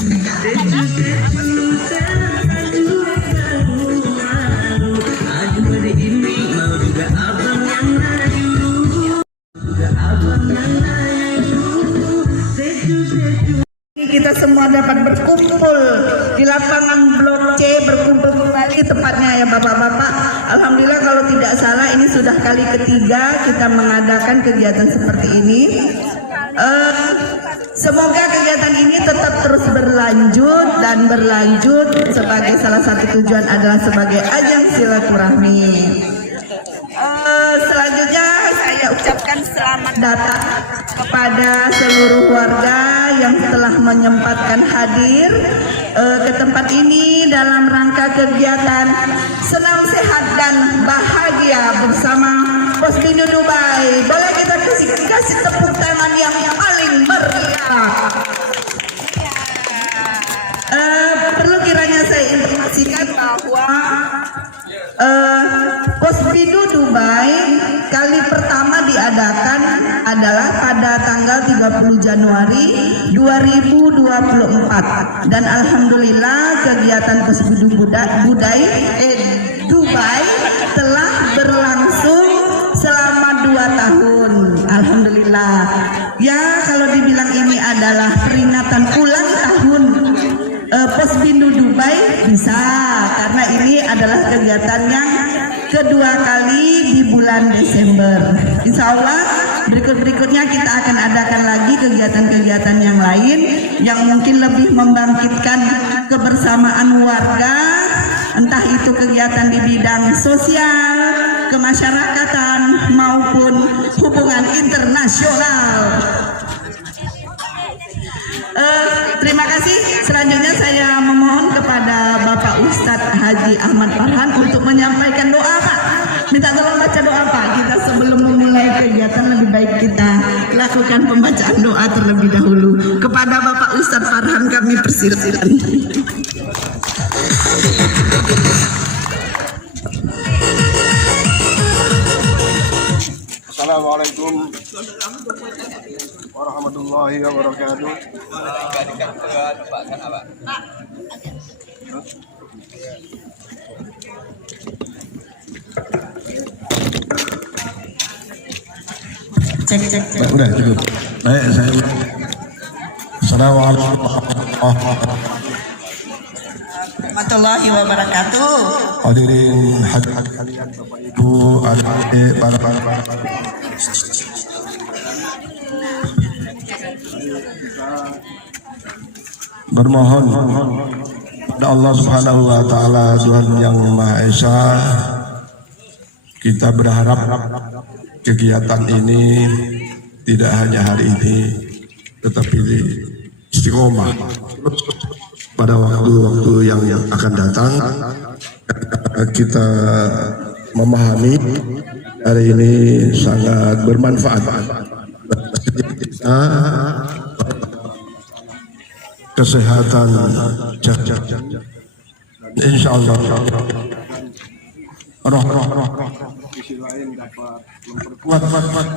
Kita semua dapat berkumpul di lapangan Blok C, berkumpul kembali tepatnya ya Bapak-Bapak. Alhamdulillah kalau tidak salah ini sudah kali ketiga kita mengadakan kegiatan seperti ini. Semoga kegiatan ini tetap terus berlanjut dan berlanjut sebagai salah satu tujuan adalah sebagai ajang silaturahmi. Selanjutnya saya ucapkan selamat datang kepada seluruh warga yang telah menyempatkan hadir ke tempat ini dalam rangka kegiatan senam sehat dan bahagia bersama Posbindu Dubai. Boleh kita kasih tepuk tangan yang paling meriah. Perlu kiranya saya informasikan bahwa Posbindu Dubai kali pertama diadakan adalah pada tanggal 30 Januari 2024 dan alhamdulillah kegiatan Posbindu Dubai telah berlangsung selama 2 tahun. Alhamdulillah. Ya, kalau dibilang ini adalah peringatan ulang tahun Posbindu Dubai bisa, karena ini adalah kegiatan yang kedua kali di bulan Desember. Insya Allah berikutnya kita akan adakan lagi kegiatan-kegiatan yang lain yang mungkin lebih membangkitkan kebersamaan warga, entah itu kegiatan di bidang sosial, kemasyarakatan maupun hubungan internasional. Terima kasih. Selanjutnya saya memohon kepada Bapak Ustadz Haji Ahmad Farhan untuk menyampaikan doa, Pak. Minta tolong baca doa, Pak. Kita sebelum memulai kegiatan lebih baik kita lakukan pembacaan doa terlebih dahulu. Kepada Bapak Ustadz Farhan kami persilakan. Assalamualaikum warahmatullahi wabarakatuh. Cek. Udah cukup. Baik, saya. Assalamualaikum Warahmatullahi wabarakatuh. Hadirin kalian Bapak Ibu, adik-adik, para bermohon kepada Allah Subhanahu wa taala, Tuhan yang Maha Esa. Kita berharap kegiatan ini tidak hanya hari ini tetapi istiqomah pada waktu-waktu yang akan datang. Kita memahami hari ini sangat bermanfaat kesehatan insya Allah roh sisi lain dapat memperkuat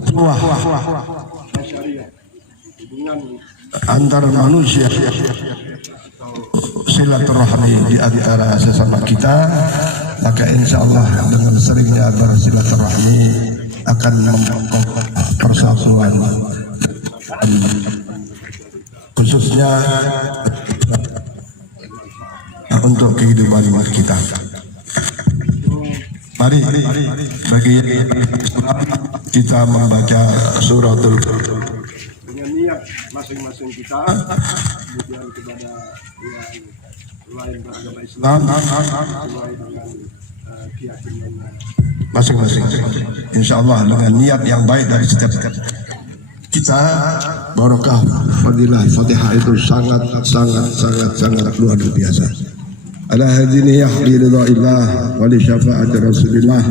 hubungan antar manusia, silaturahmi di antara sesama kita, maka insya Allah dengan seringnya bersilaturahmi akan memperkuat persatuan, khususnya untuk kehidupan kita. Mari bagi kita membaca suratul dengan niat masing-masing kita, kemudian kepada yang lain beragama Islam sesuai dengan keyakinannya masing-masing. Insya Allah dengan niat yang baik dari setiap kita, barokah fadilah Fatihah itu sangat luar biasa. Ala hadini yahdi ridha'illah wa li syafa'ati Rasulillah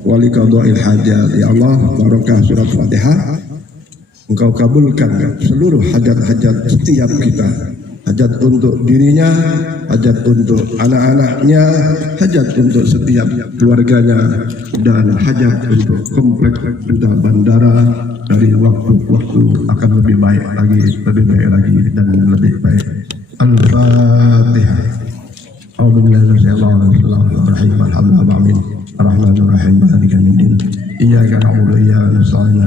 wa li qada'il hajat. Ya Allah, barokah surat Fatihah, Engkau kabulkan seluruh hajat-hajat setiap kita, hajat untuk dirinya, hajat untuk anak-anaknya, hajat untuk setiap keluarganya, dan hajat untuk komplek Duta Bandara dari waktu ke waktu akan lebih baik lagi dan lebih baik. Al-Fatihah. Bismillahirrahmanirrahim. Alhamdulillahirrahmanirrahim. Maliki yaumiddin. Iyyaka na'budu wa iyyaka nasta'in.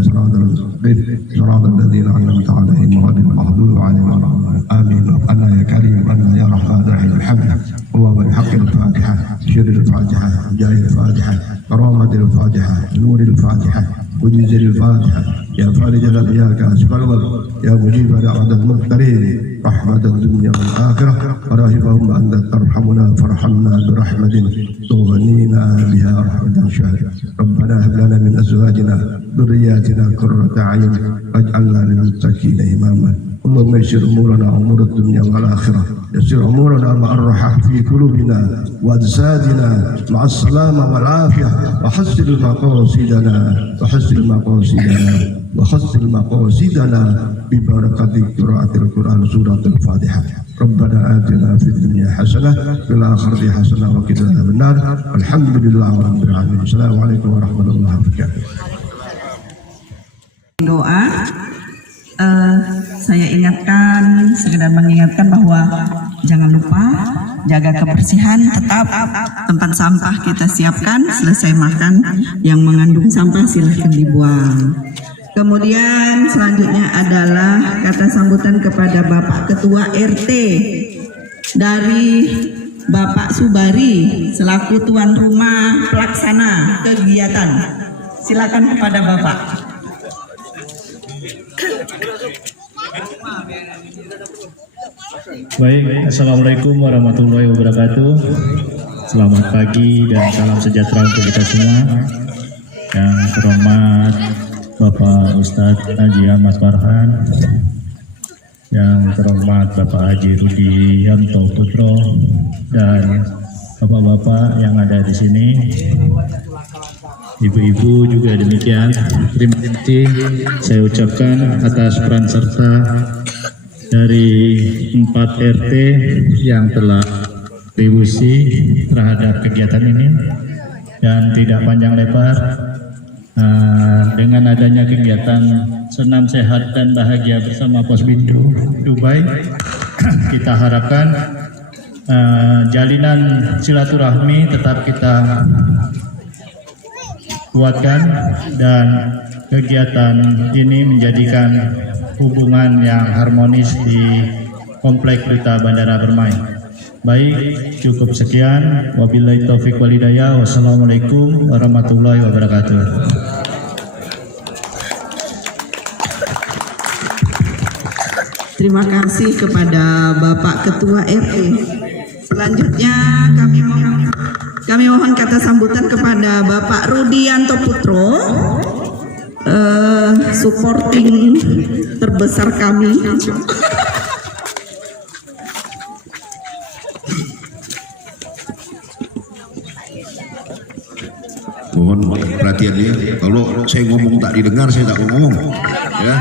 Shiratal ladzina an'amta 'alaihim ghairil maghdubi 'alaihim waladdallin. Amin. Anna ya karim, anna ya rahmanur rahim. Alhamdulillah. Wa haqqil Fatihah, syirril Fatihah, jahil Fatihah, karamatil Fatihah, nuril Fatihah, wujizil Fatihah. Ya Farijal ya Kasifal Wal, ya Mujib da'watal muqtarin, rahmatan dunya wal akhirah, warahimahum anta tarhamuna farhamna birahmatin tughnina biha rahmatan syahid. Rabbana hab lana min azwajina dhurriyyatina qurrata a'yun waj'alna lil muttaqina imama. Allahumma yassir umurana umur dunya wal akhirah, yassir umurana ma'arrahah fi qulubina wa ajsadina ma'as salama wal afiyah, wa hassil maqasidana bi barakati qiraatil Qur'an suratul Fatihah. Rabbana atina fid dunya hasanah fil akhirati hasanah wa qina adzabannar. Alhamdulillahi rabbil alamin. Assalamualaikum warahmatullahi wabarakatuh. Doa, saya ingatkan, sekedar mengingatkan bahwa jangan lupa jaga kebersihan, tetap tempat sampah kita siapkan, selesai makan yang mengandung sampah silahkan dibuang. Kemudian selanjutnya adalah kata sambutan kepada Bapak Ketua RT dari Bapak Subari selaku tuan rumah pelaksana kegiatan. Silakan kepada Bapak. Baik, assalamualaikum warahmatullahi wabarakatuh. Selamat pagi dan salam sejahtera untuk kita semua. Yang terhormat Bapak Ustadz Haji Ahmad Farhan, yang terhormat Bapak Haji Rudi Yanto Putro, dan bapak-bapak yang ada di sini, ibu-ibu juga demikian. Terima kasih saya ucapkan atas peran serta dari 4 RT yang telah kontribusi terhadap kegiatan ini. Dan tidak panjang lebar, dengan adanya kegiatan Senam Sehat dan Bahagia bersama Posbindu Dubai, kita harapkan jalinan silaturahmi tetap kita kuatkan dan kegiatan ini menjadikan hubungan yang harmonis di Komplek Duta Bandara Permai. Baik, cukup sekian. Wabillahi taufiq wal hidayah. Wassalamualaikum warahmatullahi wabarakatuh. Terima kasih kepada Bapak Ketua RT. Selanjutnya kami mohon kata sambutan kepada Bapak Rudianto Putro, supporting terbesar kami. Mohon perhatiannya, kalau saya ngomong tak didengar, saya tak ngomong ya.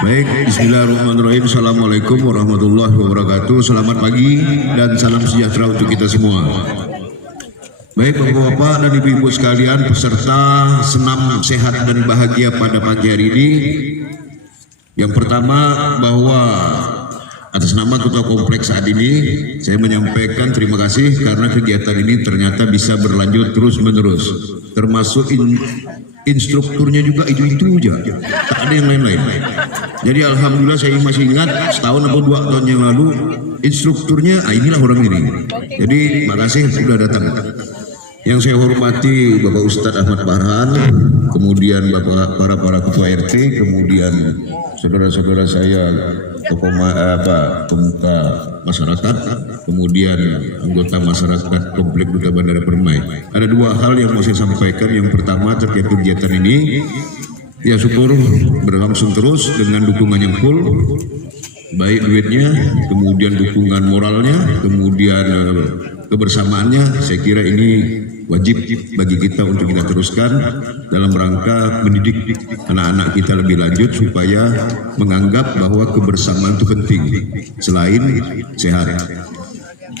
Baik, bismillahirrahmanirrahim. Assalamualaikum warahmatullahi wabarakatuh. Selamat pagi dan salam sejahtera untuk kita semua. Baik bapak-bapak dan ibu-ibu sekalian, peserta Senam Sehat dan Bahagia pada pagi hari ini. Yang pertama, bahwa atas nama Ketua Kompleks saat ini, saya menyampaikan terima kasih karena kegiatan ini ternyata bisa berlanjut terus-menerus. Termasuk instrukturnya juga itu aja, tak ada yang lain-lain. Jadi alhamdulillah saya masih ingat setahun atau 2 tahun yang lalu instrukturnya, inilah orang ini. Jadi makasih sudah datang. Yang saya hormati Bapak Ustadz Ahmad Farhan, kemudian para ketua RT, kemudian saudara-saudara saya pemuka masyarakat, kemudian anggota masyarakat Komplek Duta Bandara Permai. Ada 2 hal yang mau saya sampaikan. Yang pertama terkait kegiatan ini, ya syukur berlangsung terus dengan dukungan yang full, baik duitnya, kemudian dukungan moralnya, kemudian kebersamaannya. Saya kira ini wajib bagi kita untuk kita teruskan dalam rangka mendidik anak-anak kita lebih lanjut supaya menganggap bahwa kebersamaan itu penting selain sehat.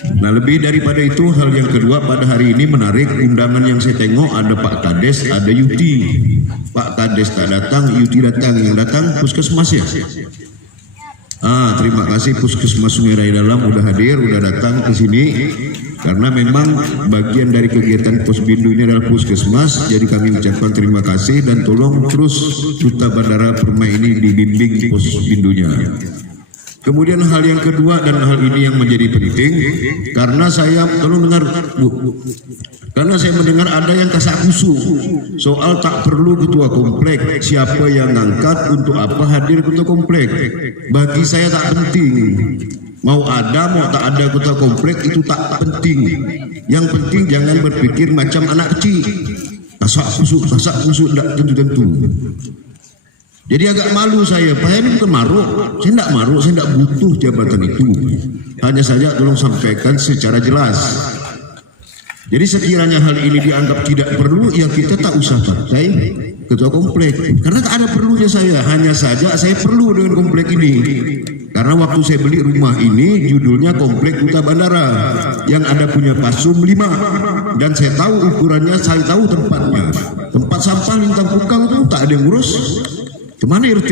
Nah, lebih daripada itu, hal yang kedua pada hari ini menarik, undangan yang saya tengok ada Pak Kades, ada Yuti. Pak Kades tak datang, Yuti datang. Yang datang Puskesmas ya. Terima kasih Puskesmas Sungai Raya Dalam udah hadir, udah datang ke sini. Karena memang bagian dari kegiatan Posbindu ini adalah Puskesmas, jadi kami ucapkan terima kasih dan tolong terus Duta Bandara Permai ini dibimbing Posbindunya. Kemudian hal yang kedua dan hal ini yang menjadi penting, karena saya tolong dengar Bu, karena saya mendengar ada yang kasak-kusuk soal tak perlu ketua komplek, siapa yang ngangkat, untuk apa hadir ketua komplek. Bagi saya tak penting, mau ada mau tak ada ketua komplek itu tak penting. Yang penting jangan berpikir macam anak kecil, kasak-kusuk tidak tentu-tentu. Jadi agak malu saya, Pak ini bukan maruk, saya tidak maruk, saya tidak butuh jabatan itu. Hanya saja tolong sampaikan secara jelas. Jadi sekiranya hal ini dianggap tidak perlu, ya kita tak usah pakai ketua komplek. Karena tak ada perlunya saya, hanya saja saya perlu dengan komplek ini. Karena waktu saya beli rumah ini judulnya Komplek Duta Bandara, yang ada punya pasum 5. Dan saya tahu ukurannya, saya tahu tempatnya. Tempat sampah lintang pukang itu tak ada yang ngurus. Kemana RT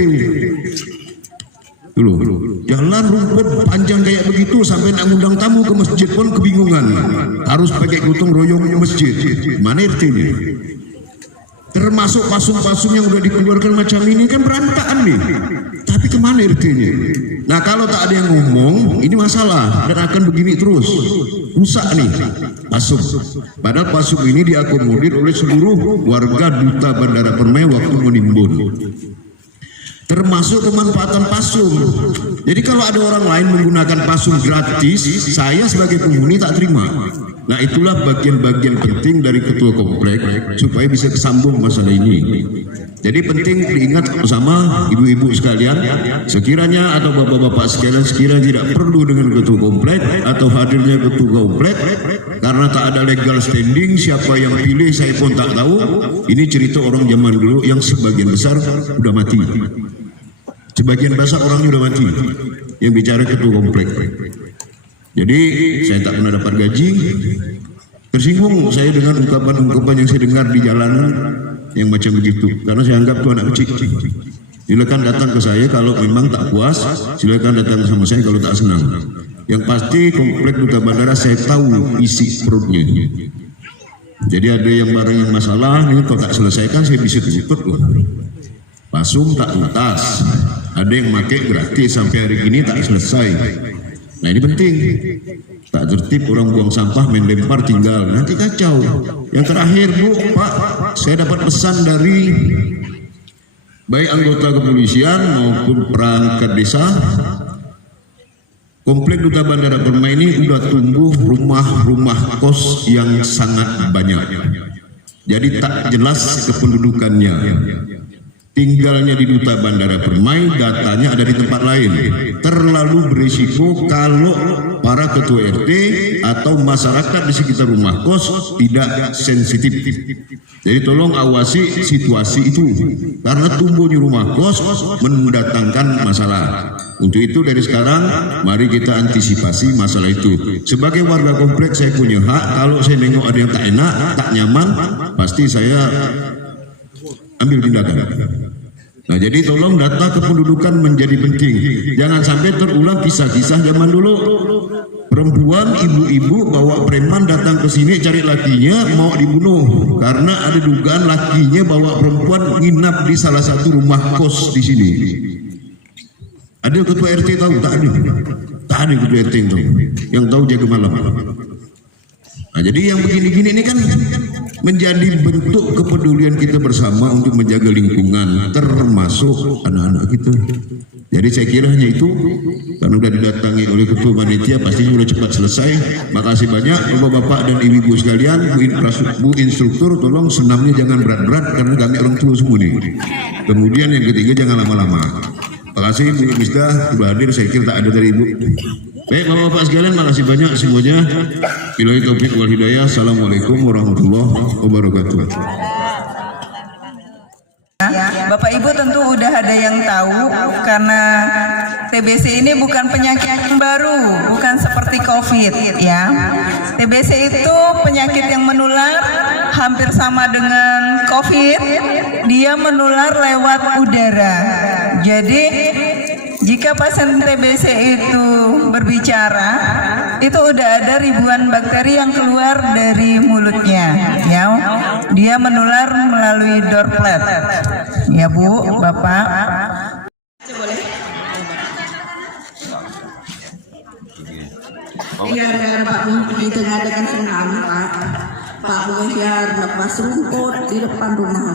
dulu? Jalan rumput panjang kayak begitu sampai nak ngundang tamu ke masjid pun kebingungan. Harus pakai gotong royong masjid. Mana RT-nya? Termasuk pasung-pasung yang udah dikeluarkan macam ini kan berantakan nih. Tapi kemana RT-nya? Nah kalau tak ada yang ngomong, ini masalah dan akan begini terus. Rusak nih pasung. Padahal pasung ini diakomodir oleh seluruh warga Duta Bandara Permai waktu menimbun. Termasuk pemanfaatan pasung. Jadi kalau ada orang lain menggunakan pasung gratis, saya sebagai penghuni tak terima. Nah itulah bagian-bagian penting dari ketua komplek supaya bisa kesambung masalah ini. Jadi penting diingat bersama ibu-ibu sekalian, sekiranya atau bapak-bapak sekalian sekiranya tidak perlu dengan ketua komplek atau hadirnya ketua komplek karena tak ada legal standing, siapa yang pilih saya pun tak tahu. Ini cerita orang zaman dulu yang sebagian besar udah mati. Sebagian besar orangnya udah mati yang bicara ketua komplek. Jadi saya tak pernah dapat gaji. Tersinggung saya dengan ungkapan-ungkapan yang saya dengar di jalanan yang macam begitu. Karena saya anggap itu anak kecil. Silakan datang ke saya kalau memang tak puas. Silakan datang sama saya kalau tak senang. Yang pasti komplek Duta Bandara saya tahu isi perutnya. Jadi ada yang barang yang masalah ini kalau tak selesaikan saya bisa tutup loh. Pasung tak tuntas, ada yang pakai gratis sampai hari ini tak selesai. Nah ini penting, tak tertib orang buang sampah main lempar tinggal, nanti kacau. Yang terakhir Bu, Pak, saya dapat pesan dari baik anggota kepolisian maupun perangkat desa. Komplek Duta Bandara Permai ini sudah tumbuh rumah-rumah kos yang sangat banyak. Jadi tak jelas kependudukannya. Tinggalnya di Duta Bandara Permai, datanya ada di tempat lain. Terlalu berisiko kalau para ketua RT atau masyarakat di sekitar rumah kos tidak sensitif. Jadi tolong awasi situasi itu, karena tumbuhnya rumah kos mendatangkan masalah. Untuk itu dari sekarang mari kita antisipasi masalah itu. Sebagai warga kompleks saya punya hak, kalau saya nengok ada yang tak enak, tak nyaman, pasti saya ambil tindakan. Nah jadi tolong data kependudukan menjadi penting. Jangan sampai terulang kisah-kisah zaman dulu. Perempuan, ibu-ibu bawa preman datang ke sini cari lakinya mau dibunuh karena ada dugaan lakinya bawa perempuan nginap di salah satu rumah kos di sini. Ada ketua RT tahu? Tak ada. Tak ada ketua RT tahu. Yang tahu jaga malam. Nah jadi yang begini-gini ini kan menjadi bentuk kepedulian kita bersama untuk menjaga lingkungan termasuk anak-anak kita. Jadi saya kira hanya itu, karena sudah didatangi oleh ketua panitia pasti sudah cepat selesai. Makasih banyak bapak-bapak dan ibu-ibu sekalian. Bu instruktur tolong senamnya jangan berat-berat karena kami orang tua semua nih. Kemudian yang ketiga jangan lama-lama. Terima kasih Bu Misdah sudah hadir, saya kira tak ada dari Ibu. Baik bapak-bapak sekalian, makasih banyak semuanya. Billahi taufiq wal hidayah. Assalamualaikum warahmatullahi wabarakatuh. Bapak Ibu tentu udah ada yang tahu karena TBC ini bukan penyakit yang baru, bukan seperti COVID ya. TBC itu penyakit yang menular hampir sama dengan COVID, dia menular lewat udara. Jadi jika pasien TBC itu berbicara, itu udah ada ribuan bakteri yang keluar dari mulutnya ya. Dia menular melalui droplet. Ya Bu, Bapak. Gara-gara Pak Muhyiddin itu ngadakan senam Pak Muhyiddin lepas rumput di depan rumah.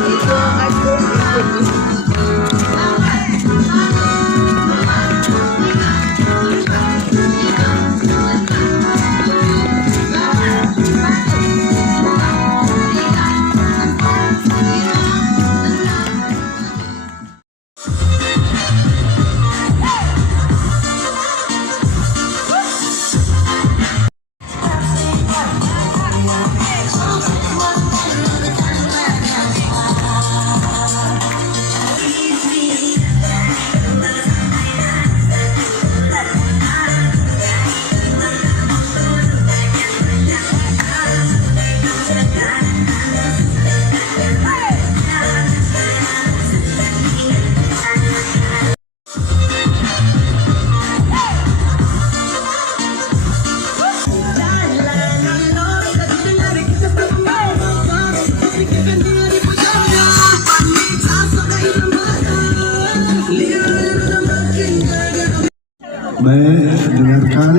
Baik, dengarkan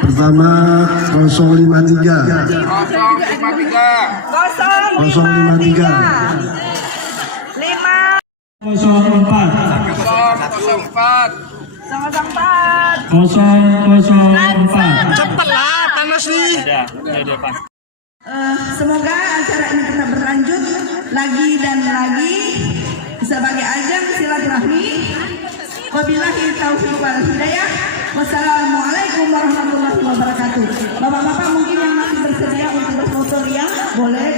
pertama 053 Cepatlah, panas nih. Semoga acara ini tetap berlanjut lagi dan lagi sebagai ajang silaturahmi. Wabillahi taufiq wal hidayah. Wassalamualaikum warahmatullahi wabarakatuh. Bapak-bapak mungkin yang masih bersedia untuk berfoto ya, boleh.